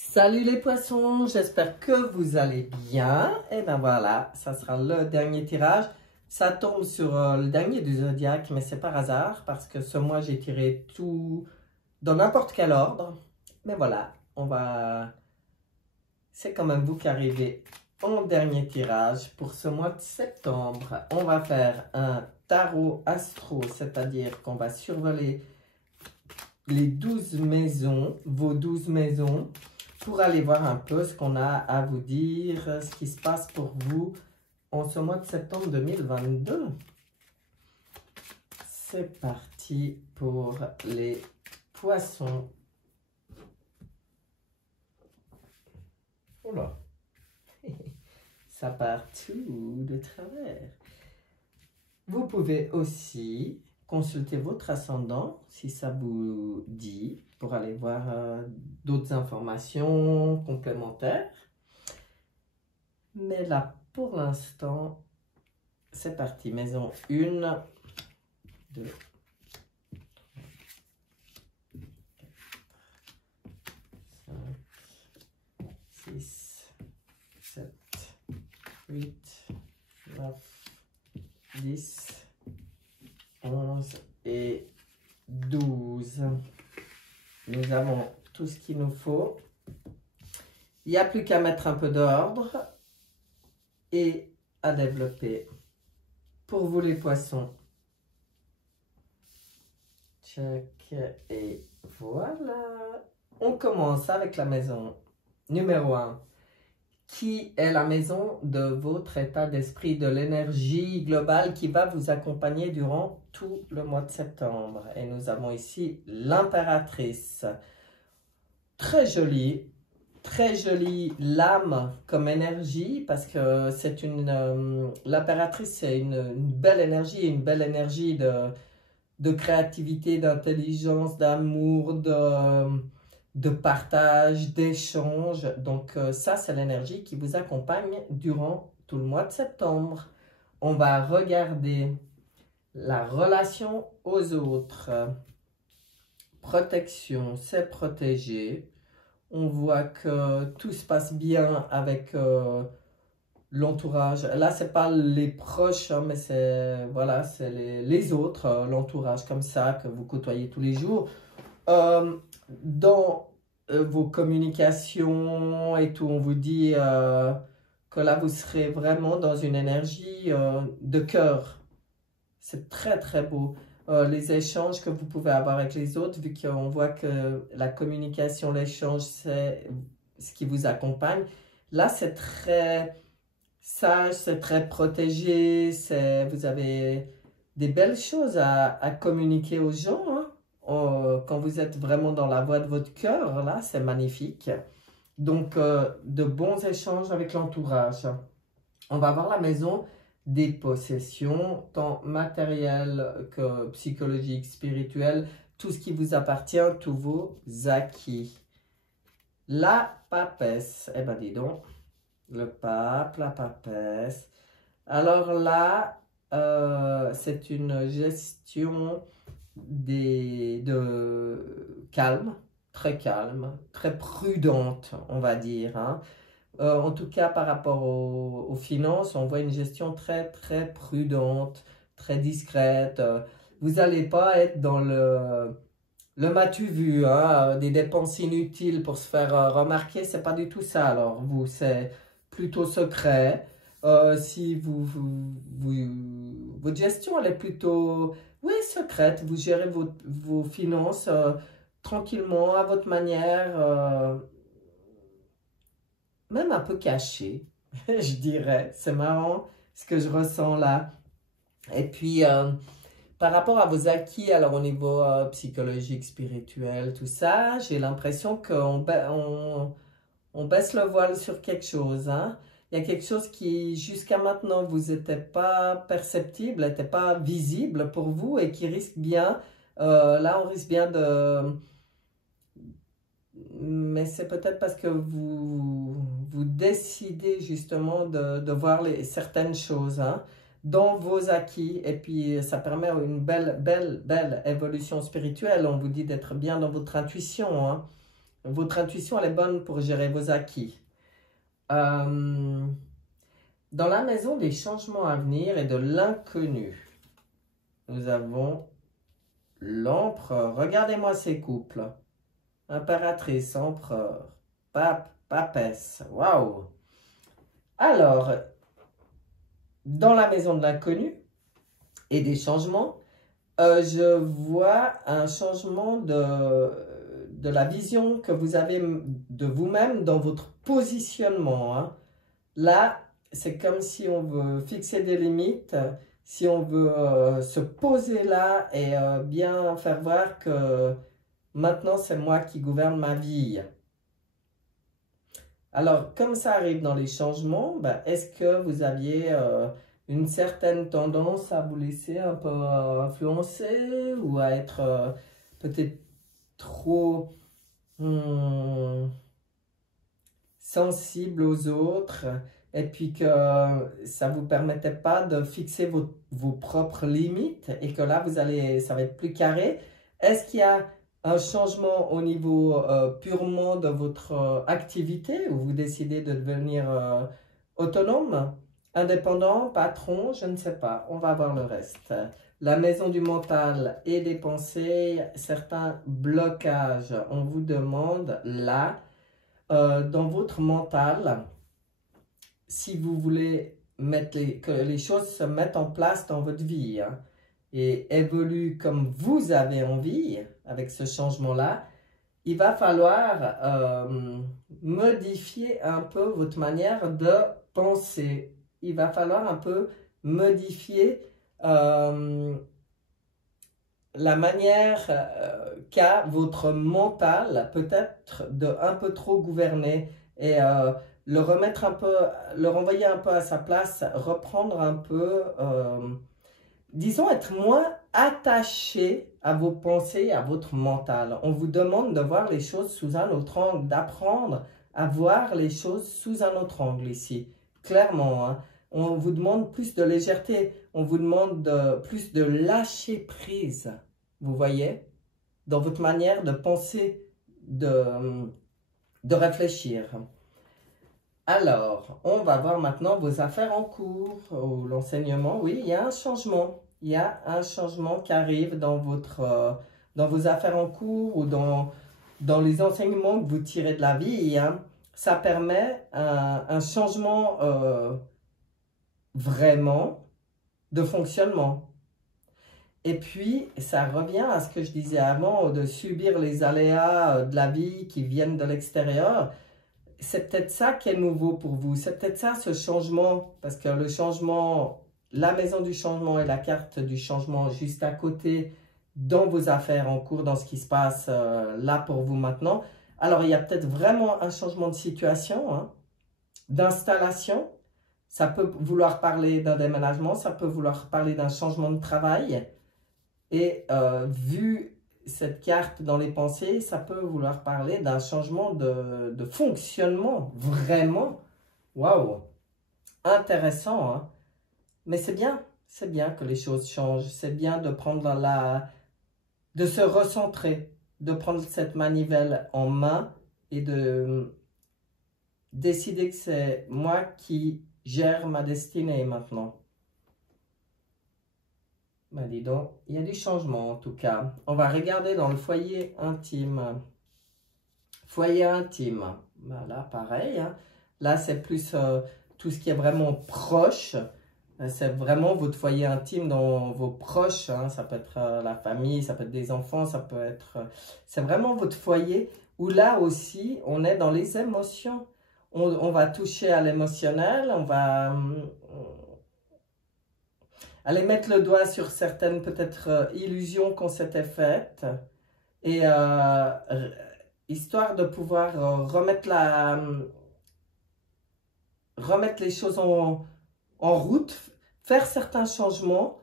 Salut les poissons, j'espère que vous allez bien. Et ben voilà, ça sera le dernier tirage. Ça tombe sur le dernier du zodiaque, mais c'est par hasard parce que ce mois j'ai tiré tout dans n'importe quel ordre. Mais voilà, c'est quand même vous qui arrivez en dernier tirage pour ce mois de septembre. On va faire un tarot astro, c'est-à-dire qu'on va survoler les 12 maisons, vos 12 maisons, pour aller voir un peu ce qu'on a à vous dire, ce qui se passe pour vous en ce mois de septembre 2022. C'est parti pour les poissons. Oula, ça part tout de travers. Vous pouvez aussi consultez votre ascendant si ça vous dit pour aller voir d'autres informations complémentaires. Mais là, pour l'instant, c'est parti. Maison 1, 2, 3, 4, 5, 6, 7, 8, 9, 10, 11 et 12. Nous avons tout ce qu'il nous faut. Il n'y a plus qu'à mettre un peu d'ordre et à développer. Pour vous les poissons. Check et voilà. On commence avec la maison numéro 1. Qui est la maison de votre état d'esprit, de l'énergie globale qui va vous accompagner durant tout le mois de septembre. Et nous avons ici l'impératrice. Très jolie lame comme énergie parce que c'est l'impératrice, c'est une belle énergie de créativité, d'intelligence, d'amour, de partage, d'échange. Donc ça, c'est l'énergie qui vous accompagne durant tout le mois de septembre. On va regarder la relation aux autres. Protection, c'est protégé. On voit que tout se passe bien avec l'entourage. Là, c'est pas les proches, hein, mais c'est voilà, c'est les autres, l'entourage comme ça que vous côtoyez tous les jours. Dans vos communications et tout, on vous dit que là, vous serez vraiment dans une énergie de cœur. C'est très beau. Les échanges que vous pouvez avoir avec les autres, vu qu'on voit que la communication, l'échange, c'est ce qui vous accompagne. Là, c'est très sage, c'est très protégé, vous avez des belles choses à communiquer aux gens, hein. Quand vous êtes vraiment dans la voie de votre cœur, là, c'est magnifique. Donc, de bons échanges avec l'entourage. On va voir la maison des possessions, tant matérielles que psychologiques, spirituelles, tout ce qui vous appartient, tous vos acquis. La papesse, eh ben dis donc, le pape, la papesse. Alors là, c'est une gestion calme, très prudente, on va dire, hein. En tout cas, par rapport aux finances, on voit une gestion très prudente, très discrète. Vous n'allez pas être dans le m'as-tu vu, hein, des dépenses inutiles pour se faire remarquer, c'est pas du tout ça. Alors, vous, c'est plutôt secret. Si votre gestion, elle est plutôt, oui, secrète. Vous gérez vos finances tranquillement, à votre manière, même un peu cachée, je dirais. C'est marrant ce que je ressens là. Et puis, par rapport à vos acquis, alors au niveau psychologique, spirituel, tout ça, j'ai l'impression qu'on baisse le voile sur quelque chose, hein. Il y a quelque chose qui, jusqu'à maintenant, vous n'était pas perceptible, n'était pas visible pour vous et qui risque bien, là, on risque bien de... Mais c'est peut-être parce que vous décidez justement de voir certaines choses, hein, dans vos acquis. Et puis, ça permet une belle évolution spirituelle. On vous dit d'être bien dans votre intuition, hein. Votre intuition, elle est bonne pour gérer vos acquis. Dans la maison des changements à venir et de l'inconnu, nous avons l'empereur. Regardez-moi ces couples. Impératrice, empereur, pape, papesse. Waouh! Alors, dans la maison de l'inconnu et des changements, je vois un changement de la vision que vous avez de vous-même dans votre positionnement. Hein. Là, c'est comme si on veut fixer des limites, si on veut se poser là et bien faire voir que maintenant c'est moi qui gouverne ma vie. Alors, comme ça arrive dans les changements, ben, est-ce que vous aviez une certaine tendance à vous laisser un peu influencer ou à être peut-être trop sensible aux autres et puis que ça ne vous permettait pas de fixer vos propres limites et que là, ça va être plus carré? Est-ce qu'il y a un changement au niveau purement de votre activité où vous décidez de devenir autonome, indépendant, patron, je ne sais pas. On va voir le reste. La maison du mental et des pensées, certains blocages. On vous demande là, dans votre mental, si vous voulez que les choses se mettent en place dans votre vie, hein, et évolue comme vous avez envie avec ce changement-là, il va falloir modifier un peu votre manière de penser. Il va falloir un peu modifier la manière qu'a votre mental peut-être de un peu trop gouverner et le remettre un peu, le renvoyer un peu à sa place, reprendre un peu disons, être moins attaché à vos pensées, à votre mental. On vous demande de voir les choses sous un autre angle, d'apprendre à voir les choses sous un autre angle ici. Clairement, hein. On vous demande plus de légèreté, on vous demande plus de lâcher prise. Vous voyez? Dans votre manière de penser, de réfléchir. Alors, on va voir maintenant vos affaires en cours, ou l'enseignement. Oui, il y a un changement. Il y a un changement qui arrive dans vos affaires en cours ou dans les enseignements que vous tirez de la vie. Hein. Ça permet un changement vraiment de fonctionnement. Et puis, ça revient à ce que je disais avant, de subir les aléas de la vie qui viennent de l'extérieur. C'est peut-être ça qui est nouveau pour vous. C'est peut-être ça, ce changement. Parce que le changement, la maison du changement et la carte du changement juste à côté dans vos affaires en cours, dans ce qui se passe là pour vous maintenant. Alors, il y a peut-être vraiment un changement de situation, hein, d'installation. Ça peut vouloir parler d'un déménagement, ça peut vouloir parler d'un changement de travail. Et vu cette carte dans les pensées, ça peut vouloir parler d'un changement de fonctionnement, vraiment. Waouh! Intéressant, hein? Mais c'est bien que les choses changent. C'est bien de prendre de se recentrer, de prendre cette manivelle en main et de décider que c'est moi qui gère ma destinée maintenant. Ben dis donc, il y a du changement en tout cas. On va regarder dans le foyer intime. Foyer intime. Ben là, pareil. Hein. Là, c'est plus tout ce qui est vraiment proche. C'est vraiment votre foyer intime dans vos proches. Hein. Ça peut être la famille, ça peut être des enfants, ça peut être... c'est vraiment votre foyer où là aussi, on est dans les émotions. On va toucher à l'émotionnel, on va... aller mettre le doigt sur certaines peut-être illusions qu'on s'était faites et histoire de pouvoir remettre les choses en route, faire certains changements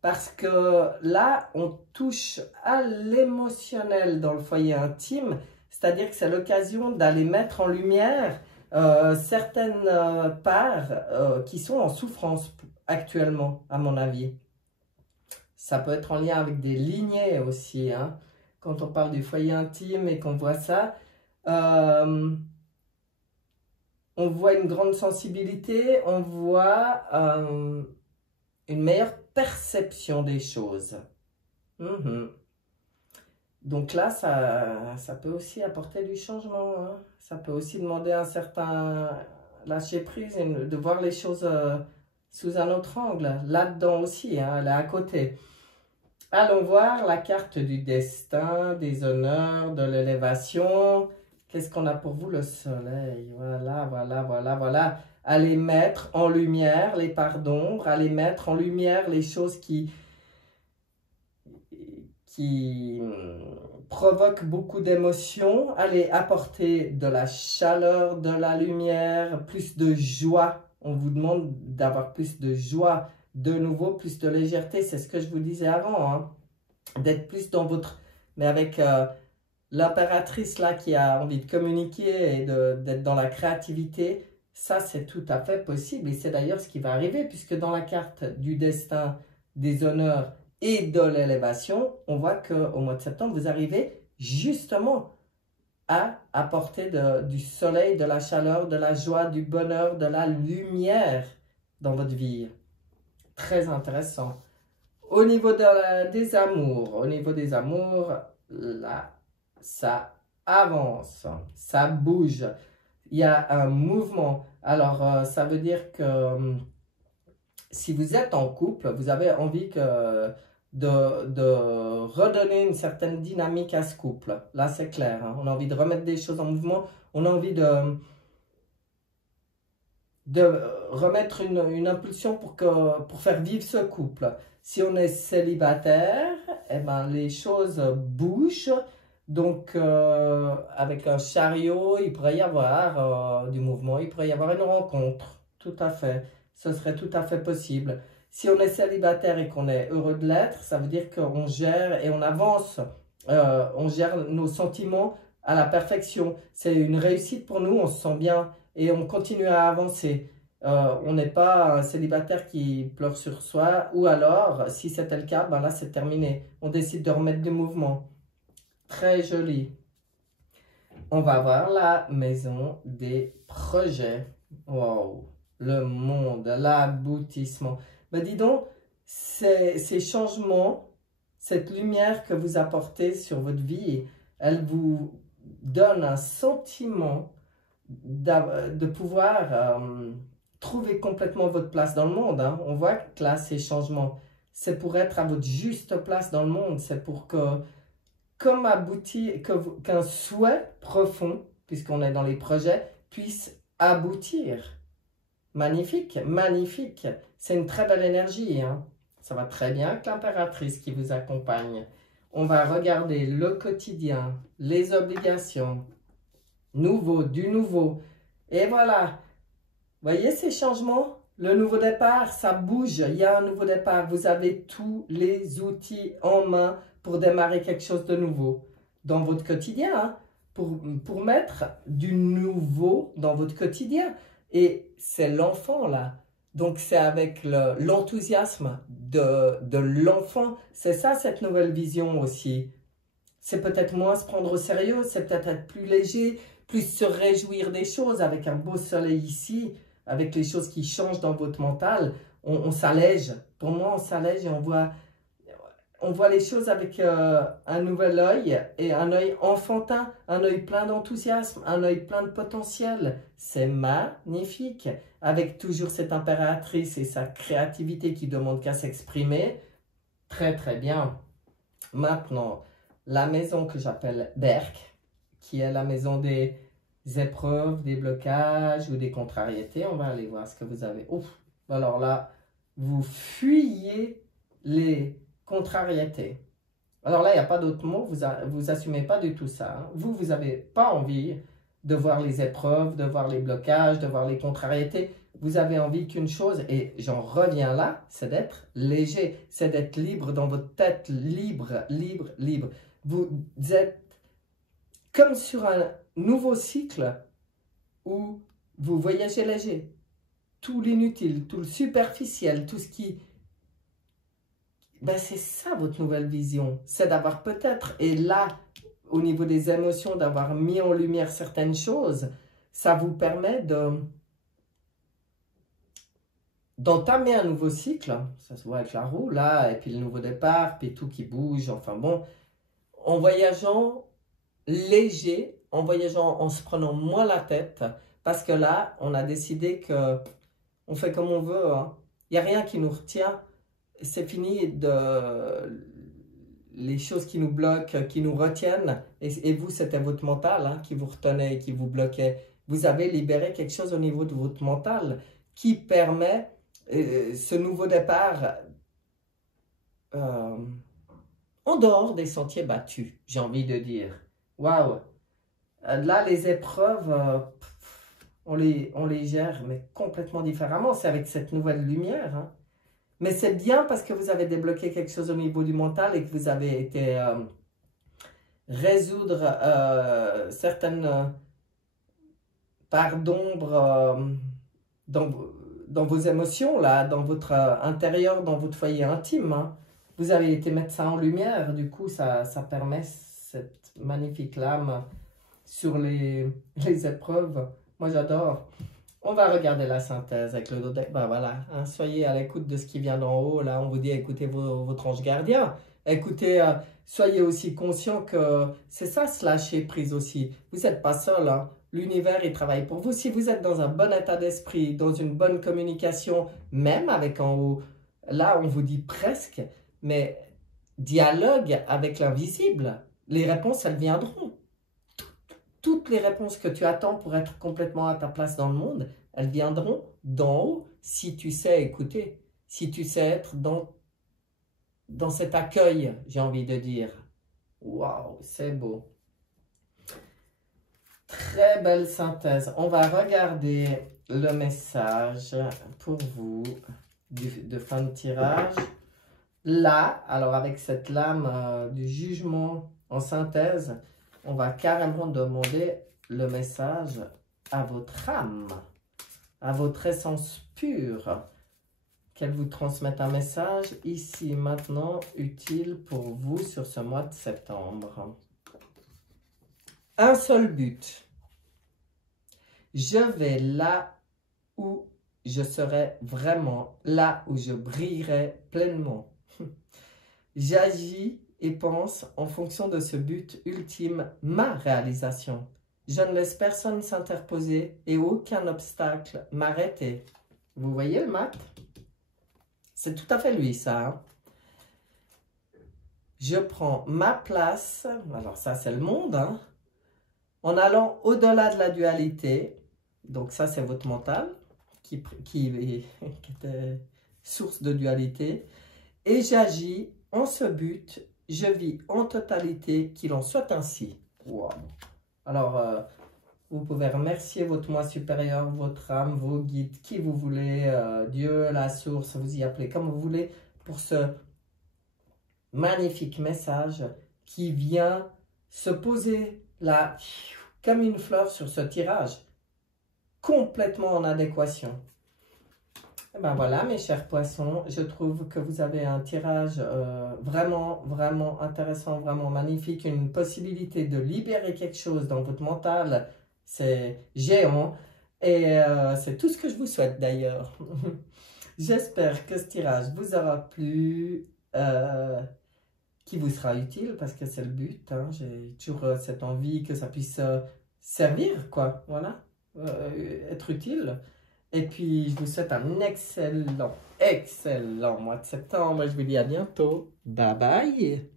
parce que là on touche à l'émotionnel dans le foyer intime, c'est-à-dire que c'est l'occasion d'aller mettre en lumière certaines parts qui sont en souffrance actuellement, à mon avis. Ça peut être en lien avec des lignées aussi. Hein. Quand on parle du foyer intime et qu'on voit ça, On voit une grande sensibilité, on voit une meilleure perception des choses. Donc là, ça peut aussi apporter du changement, hein. Ça peut aussi demander un certain lâcher prise et de voir les choses sous un autre angle. Là-dedans aussi, hein, elle est à côté. Allons voir la carte du destin, des honneurs, de l'élévation. Qu'est-ce qu'on a pour vous? Le soleil. Voilà, voilà, voilà, voilà. Allez mettre en lumière les parts d'ombre, allez mettre en lumière les choses qui provoquent beaucoup d'émotions. Allez apporter de la chaleur, de la lumière, plus de joie. On vous demande d'avoir plus de joie. De nouveau, plus de légèreté, c'est ce que je vous disais avant, hein. D'être plus dans votre... Mais avec l'impératrice là qui a envie de communiquer et d'être dans la créativité, ça c'est tout à fait possible. Et c'est d'ailleurs ce qui va arriver, puisque dans la carte du destin, des honneurs et de l'élévation, on voit qu'au mois de septembre, vous arrivez justement à apporter du soleil, de la chaleur, de la joie, du bonheur, de la lumière dans votre vie. Très intéressant. Au niveau des amours, là, ça avance, ça bouge. Il y a un mouvement. Alors, ça veut dire que si vous êtes en couple, vous avez envie de redonner une certaine dynamique à ce couple. Là, c'est clair, hein. On a envie de remettre des choses en mouvement. On a envie de remettre une impulsion pour faire vivre ce couple. Si on est célibataire, eh ben, les choses bougent. Donc, avec un chariot, il pourrait y avoir du mouvement, il pourrait y avoir une rencontre. Tout à fait. Ce serait tout à fait possible. Si on est célibataire et qu'on est heureux de l'être, ça veut dire qu'on gère et on avance. On gère nos sentiments à la perfection. C'est une réussite pour nous, on se sent bien. Et on continue à avancer. On n'est pas un célibataire qui pleure sur soi. Ou alors, si c'était le cas, ben là c'est terminé. On décide de remettre du mouvement. Très joli. On va voir la maison des projets. Wow. Le monde, l'aboutissement. Ben dis donc, ces changements, cette lumière que vous apportez sur votre vie, elle vous donne un sentiment de pouvoir trouver complètement votre place dans le monde, hein. On voit que là, ces changements, c'est pour être à votre juste place dans le monde. C'est pour que, comme aboutir, qu'un souhait profond, puisqu'on est dans les projets, puisse aboutir. Magnifique, magnifique. C'est une très belle énergie, hein. Ça va très bien avec l'impératrice qui vous accompagne. On va regarder le quotidien, les obligations, nouveau, du nouveau. Et voilà. Voyez ces changements? Le nouveau départ, ça bouge. Il y a un nouveau départ. Vous avez tous les outils en main pour démarrer quelque chose de nouveau dans votre quotidien, hein, pour mettre du nouveau dans votre quotidien. Et c'est l'enfant là. Donc c'est avec l'enthousiasme de l'enfant. C'est ça cette nouvelle vision aussi. C'est peut-être moins se prendre au sérieux, c'est peut-être être plus léger, plus se réjouir des choses avec un beau soleil ici, avec les choses qui changent dans votre mental. On s'allège. Pour moi, on s'allège et on voit les choses avec un nouvel œil et un œil enfantin, un œil plein d'enthousiasme, un œil plein de potentiel. C'est magnifique. Avec toujours cette impératrice et sa créativité qui demande qu'à s'exprimer. Très, très bien. Maintenant, la maison que j'appelle Berk, qui est la maison des épreuves, des blocages ou des contrariétés. On va aller voir ce que vous avez. Ouf. Alors là, vous fuyez les contrariétés. Alors là, il n'y a pas d'autre mot, vous assumez pas du tout ça, hein. Vous n'avez pas envie de voir les épreuves, de voir les blocages, de voir les contrariétés. Vous avez envie qu'une chose, et j'en reviens là, c'est d'être léger, c'est d'être libre dans votre tête, libre, libre, libre. Vous êtes comme sur un nouveau cycle où vous voyagez léger. Tout l'inutile, tout le superficiel, tout ce qui... Ben c'est ça votre nouvelle vision, c'est d'avoir peut-être, et là, au niveau des émotions, d'avoir mis en lumière certaines choses, ça vous permet d'entamer un nouveau cycle. Ça se voit avec la roue, là, et puis le nouveau départ, puis tout qui bouge, enfin bon. En voyageant léger, en voyageant, en se prenant moins la tête, parce que là, on a décidé que on fait comme on veut, hein. Il n'y a rien qui nous retient. C'est fini les choses qui nous bloquent, qui nous retiennent. Et vous, c'était votre mental, hein, qui vous retenait et qui vous bloquait. Vous avez libéré quelque chose au niveau de votre mental qui permet ce nouveau départ en dehors des sentiers battus, j'ai envie de dire. Waouh! Là, les épreuves, on les gère, mais complètement différemment. C'est avec cette nouvelle lumière, hein. Mais c'est bien parce que vous avez débloqué quelque chose au niveau du mental et que vous avez été résoudre certaines parts d'ombre dans vos émotions, là, dans votre intérieur, dans votre foyer intime, hein. Vous avez été mettre ça en lumière, du coup, ça permet cette magnifique lame sur les épreuves. Moi, j'adore. On va regarder la synthèse avec le dodeck. Ben voilà, hein, soyez à l'écoute de ce qui vient d'en haut. Là, on vous dit écoutez votre ange gardien. Écoutez, soyez aussi conscient que c'est ça, se lâcher prise aussi. Vous n'êtes pas seul, hein. L'univers, il travaille pour vous. Si vous êtes dans un bon état d'esprit, dans une bonne communication, même avec en haut, là, on vous dit presque, mais dialogue avec l'invisible. Les réponses, elles viendront. Toutes les réponses que tu attends pour être complètement à ta place dans le monde, elles viendront d'en haut si tu sais écouter, si tu sais être dans cet accueil, j'ai envie de dire. Waouh, c'est beau. Très belle synthèse. On va regarder le message pour vous de fin de tirage. Là, alors avec cette lame du jugement en synthèse, on va carrément demander le message à votre âme, à votre essence pure, qu'elle vous transmette un message ici, maintenant, utile pour vous sur ce mois de septembre. Un seul but. Je vais là où je serai vraiment, là où je brillerai pleinement. J'agis et pense en fonction de ce but ultime, ma réalisation. Je ne laisse personne s'interposer et aucun obstacle m'arrêter. Vous voyez le mat? C'est tout à fait lui, ça, hein? Je prends ma place, alors ça c'est le monde, hein, en allant au-delà de la dualité. Donc ça c'est votre mental qui était source de dualité. Et j'agis en ce but. Je vis en totalité, qu'il en soit ainsi. Wow. Alors, vous pouvez remercier votre moi supérieur, votre âme, vos guides, qui vous voulez, Dieu, la source, vous y appelez comme vous voulez, pour ce magnifique message qui vient se poser là, comme une fleur sur ce tirage, complètement en adéquation. Et ben voilà, mes chers poissons, je trouve que vous avez un tirage vraiment, vraiment intéressant, vraiment magnifique, une possibilité de libérer quelque chose dans votre mental, c'est géant, et c'est tout ce que je vous souhaite d'ailleurs. J'espère que ce tirage vous aura plu, qui vous sera utile, parce que c'est le but, hein. J'ai toujours cette envie que ça puisse servir, quoi, voilà, être utile. Et puis, je vous souhaite un excellent mois de septembre. Je vous dis à bientôt. Bye bye.